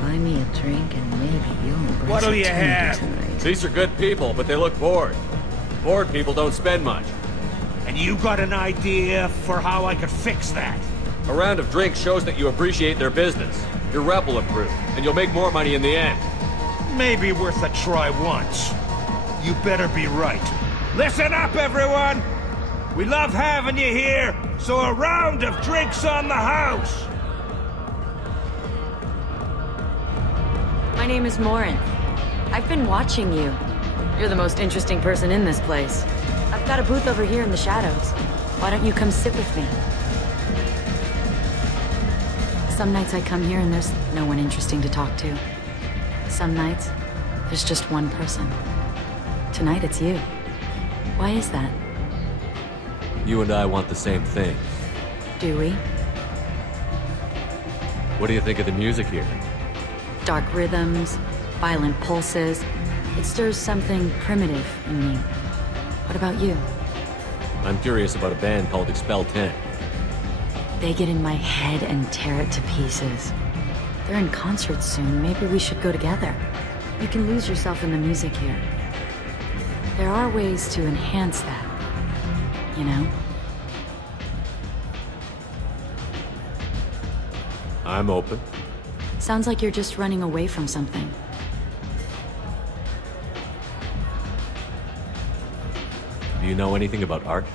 Buy me a drink and maybe you'll embrace What'll you eternity have? tonight. These are good people, but they look bored. Bored people don't spend much. And you got an idea for how I could fix that? A round of drinks shows that you appreciate their business. Your rep will improve, and you'll make more money in the end. Maybe worth a try once. You better be right. Listen up, everyone! We love having you here, so a round of drinks on the house! My name is Morin. I've been watching you. You're the most interesting person in this place. I've got a booth over here in the shadows. Why don't you come sit with me? Some nights I come here and there's no one interesting to talk to. Some nights, there's just one person. Tonight it's you. Why is that? You and I want the same thing. Do we? What do you think of the music here? Dark rhythms, violent pulses. It stirs something primitive in me. What about you? I'm curious about a band called Expel 10. They get in my head and tear it to pieces. They're in concert soon. Maybe we should go together. You can lose yourself in the music here. There are ways to enhance that, you know? I'm open. Sounds like you're just running away from something. Do you know anything about art?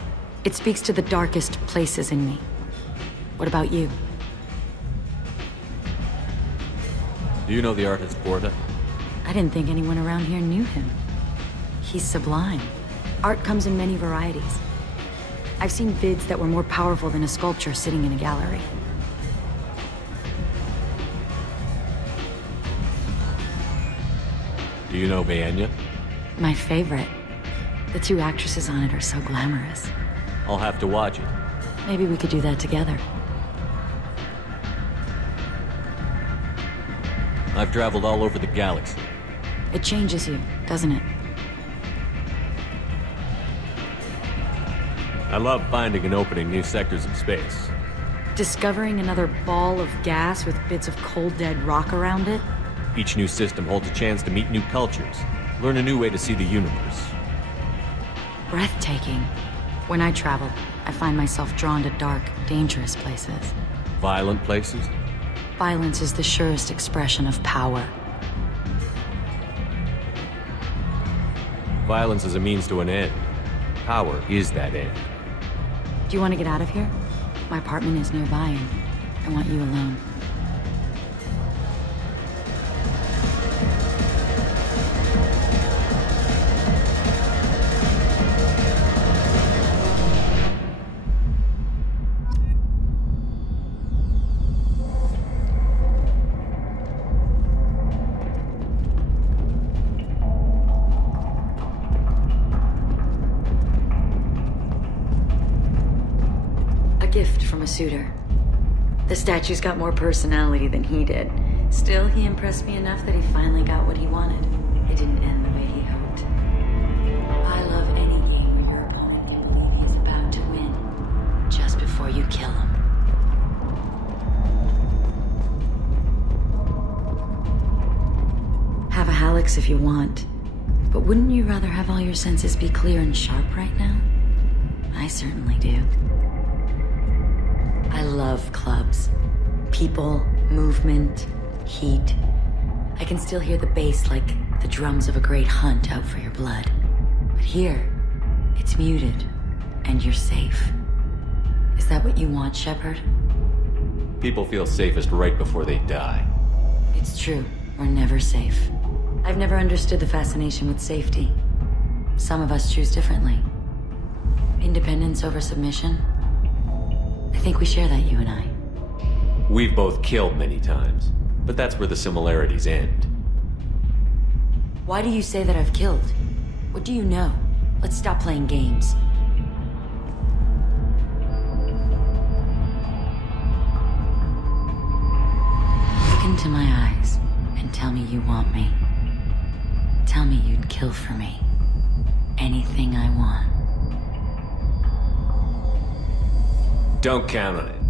It speaks to the darkest places in me. What about you? Do you know the artist Porta? I didn't think anyone around here knew him. He's sublime. Art comes in many varieties. I've seen vids that were more powerful than a sculpture sitting in a gallery. Do you know Vaenya? My favorite. The two actresses on it are so glamorous. I'll have to watch it. Maybe we could do that together. I've traveled all over the galaxy. It changes you, doesn't it? I love finding and opening new sectors of space. Discovering another ball of gas with bits of cold dead rock around it? Each new system holds a chance to meet new cultures, learn a new way to see the universe. Breathtaking. When I travel, I find myself drawn to dark, dangerous places. Violent places? Violence is the surest expression of power. Violence is a means to an end. Power is that end. Do you want to get out of here? My apartment is nearby and I want you alone. suitor. The statue's got more personality than he did. Still, he impressed me enough that he finally got what he wanted. It didn't end the way he hoped. I love any game where your opponent can believe he's about to win, just before you kill him. Have a Hallex if you want, but wouldn't you rather have all your senses be clear and sharp right now? I certainly do. I love clubs. People, movement, heat. I can still hear the bass like the drums of a great hunt out for your blood. But here, it's muted, and you're safe. Is that what you want, Shepard? People feel safest right before they die. It's true. We're never safe. I've never understood the fascination with safety. Some of us choose differently. Independence over submission? I think we share that, you and I. We've both killed many times, but that's where the similarities end. Why do you say that I've killed? What do you know? Let's stop playing games. Look into my eyes and tell me you want me. Tell me you'd kill for me. Anything I want. Don't count on it.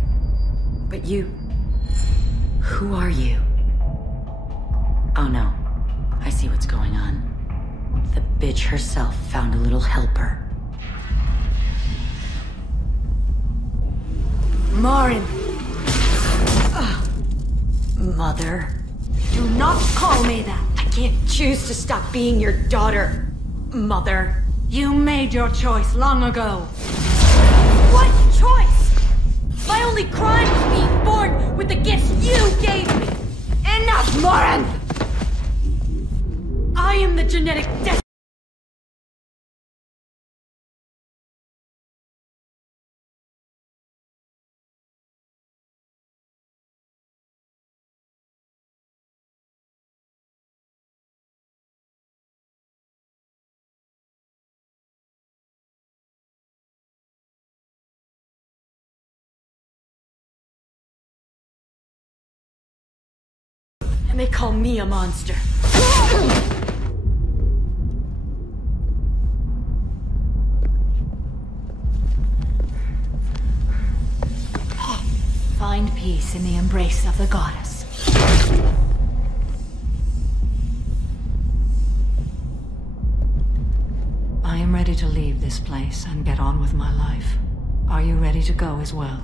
But you... Who are you? Oh no. I see what's going on. The bitch herself found a little helper. Marin! Mother. Do not call me that! I can't choose to stop being your daughter, Mother. You made your choice long ago. What choice? My only crime was being born with the gifts you gave me! Enough, Marin! I am the genetic destiny. And they call me a monster. Find peace in the embrace of the goddess. I am ready to leave this place and get on with my life. Are you ready to go as well?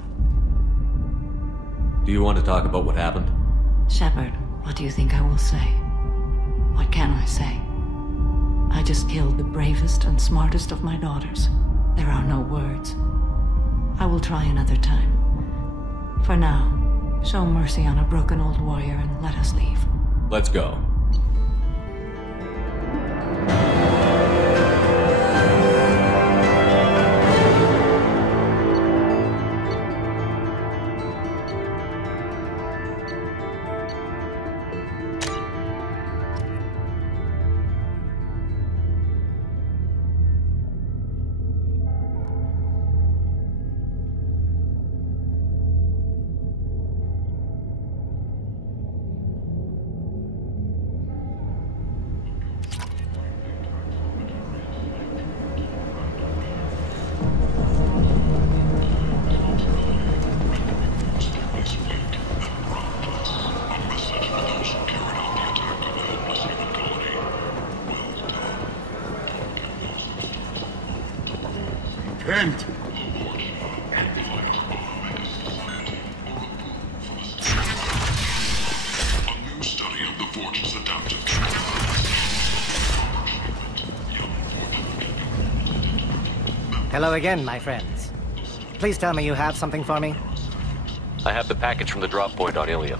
Do you want to talk about what happened? Shepard, what do you think I will say? What can I say? I just killed the bravest and smartest of my daughters. There are no words. I will try another time. For now, show mercy on a broken old warrior and let us leave. Let's go. Kent! A new study of the Forge's adaptive. Hello again, my friends. Please tell me you have something for me. I have the package from the drop point on Ilium.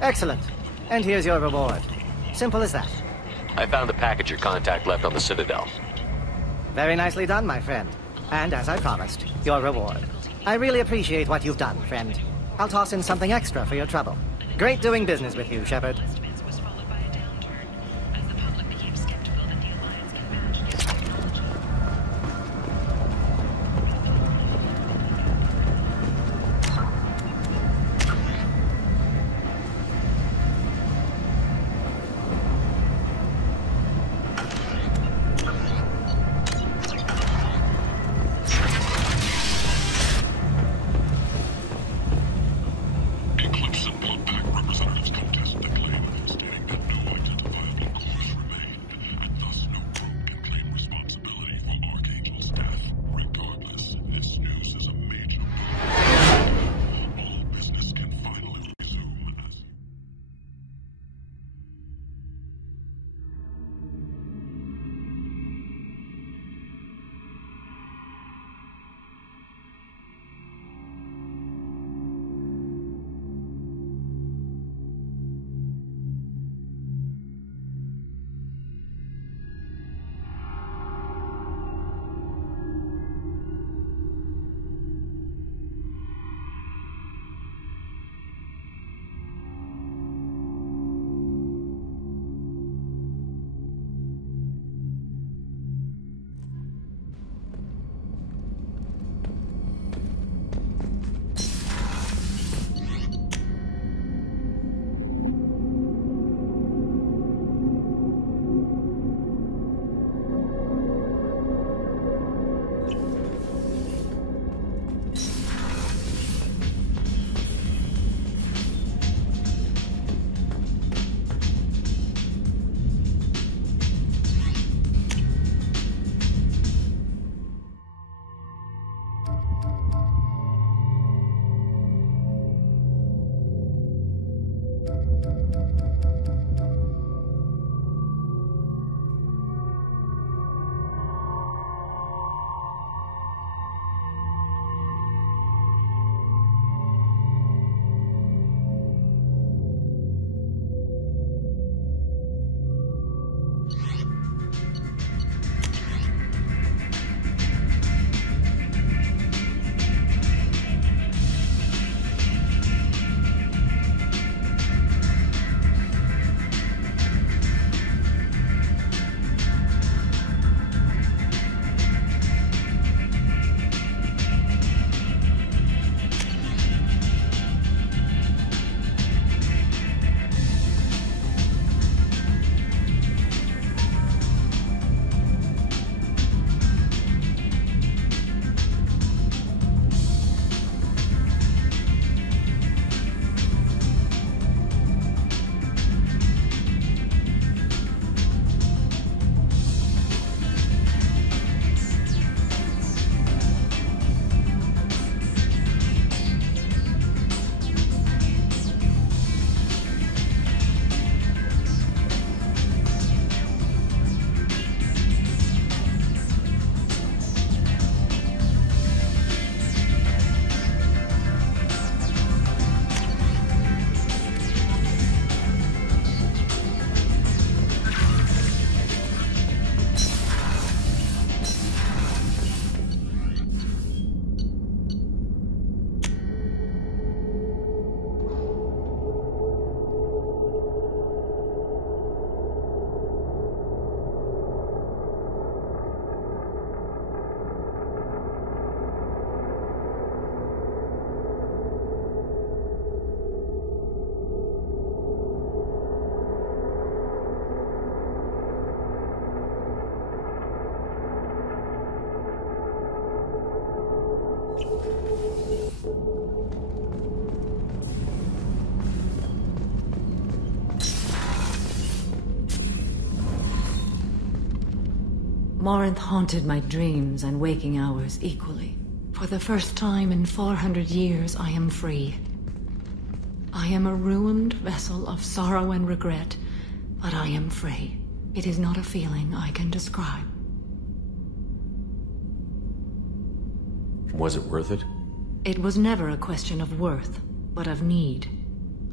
Excellent. And here's your reward. Simple as that. I found the package your contact left on the Citadel. Very nicely done, my friend. And as I promised, your reward. I really appreciate what you've done, friend. I'll toss in something extra for your trouble. Great doing business with you, Shepard. Morinth haunted my dreams and waking hours equally. For the first time in 400 years, I am free. I am a ruined vessel of sorrow and regret, but I am free. It is not a feeling I can describe. Was it worth it? It was never a question of worth, but of need.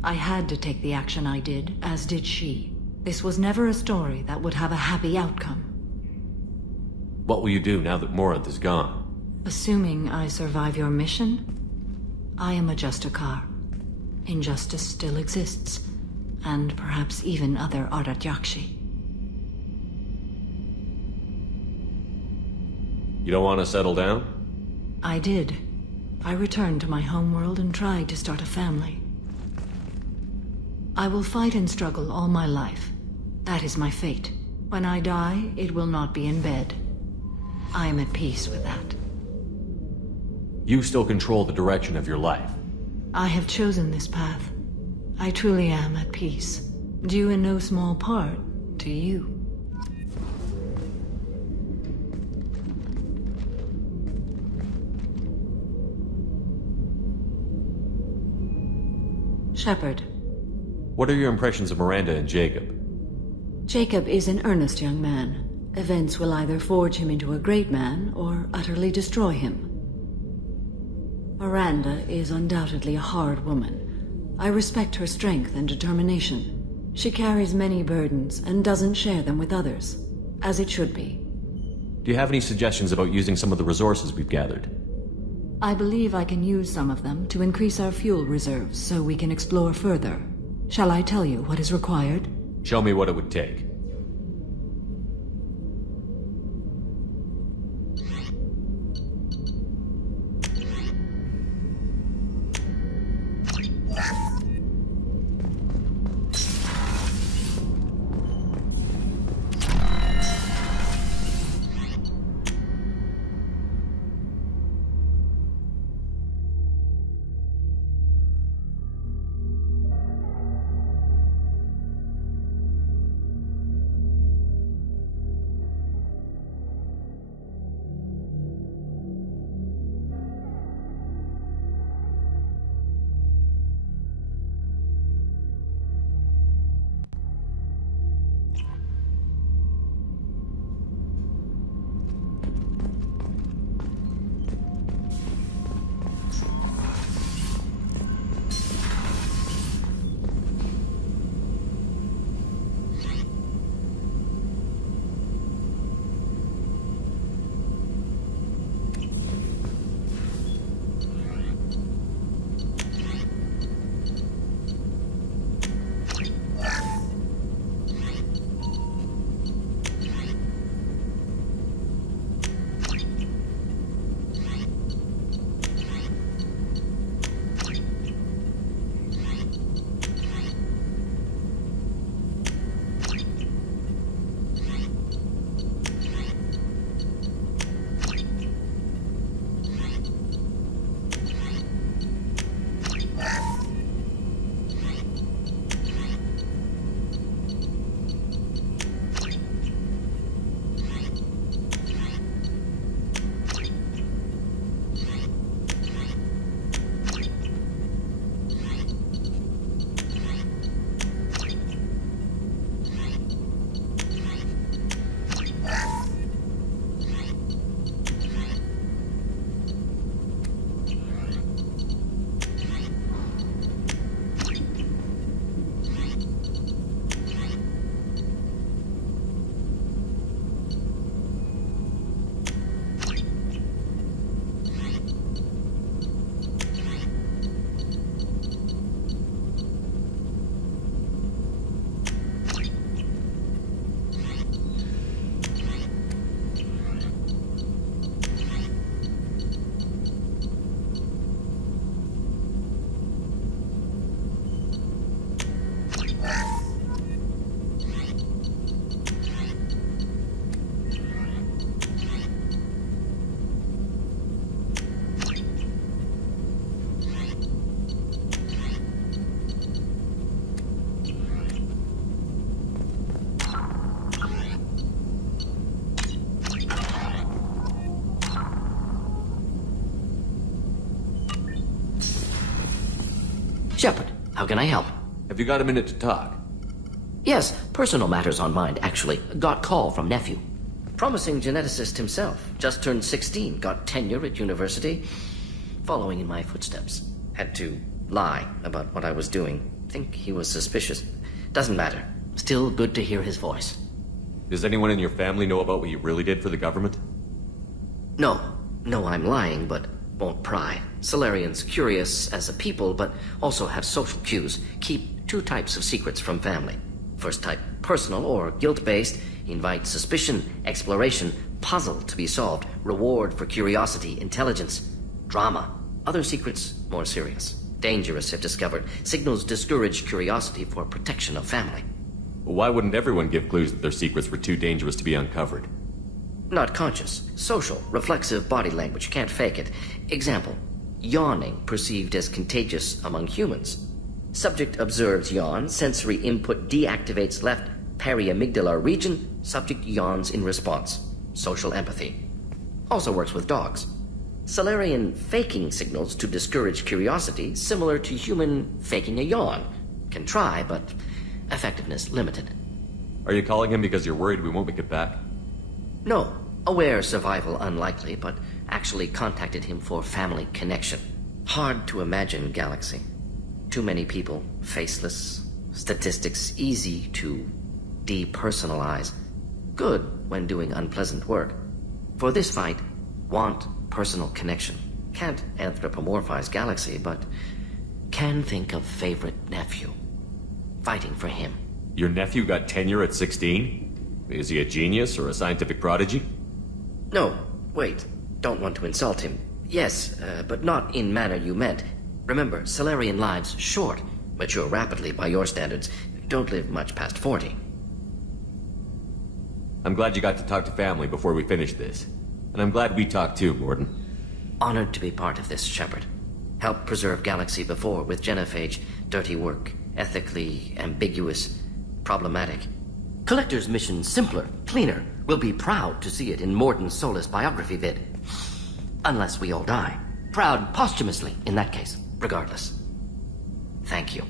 I had to take the action I did, as did she. This was never a story that would have a happy outcome. What will you do now that Morinth is gone? Assuming I survive your mission, I am a Justikar. Injustice still exists, and perhaps even other Ardatyakshi. You don't want to settle down? I did. I returned to my homeworld and tried to start a family. I will fight and struggle all my life. That is my fate. When I die, it will not be in bed. I am at peace with that. You still control the direction of your life. I have chosen this path. I truly am at peace. Due in no small part to you. Shepard. What are your impressions of Miranda and Jacob? Jacob is an earnest young man. Events will either forge him into a great man or utterly destroy him. Miranda is undoubtedly a hard woman. I respect her strength and determination. She carries many burdens and doesn't share them with others, as it should be. Do you have any suggestions about using some of the resources we've gathered? I believe I can use some of them to increase our fuel reserves so we can explore further. Shall I tell you what is required? Show me what it would take. Shepard, how can I help? Have you got a minute to talk? Yes, personal matters on mind, actually. Got call from nephew. Promising geneticist himself. Just turned 16, got tenure at university. Following in my footsteps. Had to lie about what I was doing. Think he was suspicious. Doesn't matter. Still good to hear his voice. Does anyone in your family know about what you really did for the government? No. No, I'm lying, but won't pry. Solarians curious as a people, but also have social cues. Keep two types of secrets from family. First type, personal or guilt-based. Invite suspicion, exploration, puzzle to be solved, reward for curiosity, intelligence, drama. Other secrets, more serious. Dangerous if discovered. Signals discourage curiosity for protection of family. Why wouldn't everyone give clues that their secrets were too dangerous to be uncovered? Not conscious. Social, reflexive body language. Can't fake it. Example. Yawning perceived as contagious among humans. Subject observes yawn. Sensory input deactivates left periamygdalar region. Subject yawns in response. Social empathy. Also works with dogs. Solarian faking signals to discourage curiosity, similar to human faking a yawn. Can try, but effectiveness limited. Are you calling him because you're worried we won't make it back? No. Aware survival unlikely, but actually contacted him for family connection. Hard to imagine galaxy. Too many people, faceless, statistics easy to depersonalize. Good when doing unpleasant work. For this fight, want personal connection. Can't anthropomorphize galaxy, but can think of favorite nephew. Fighting for him. Your nephew got tenure at 16? Is he a genius or a scientific prodigy? No, wait. Don't want to insult him. Yes, but not in manner you meant. Remember, Solarian lives short. Mature rapidly by your standards. Don't live much past 40. I'm glad you got to talk to family before we finish this. And I'm glad we talked too, Mordin. Honored to be part of this, Shepard. Helped preserve Galaxy before with genophage. Dirty work. Ethically ambiguous. Problematic. Collector's mission simpler, cleaner. We'll be proud to see it in Mordin's Solus biography vid. Unless we all die. Proud posthumously, in that case. Regardless. Thank you.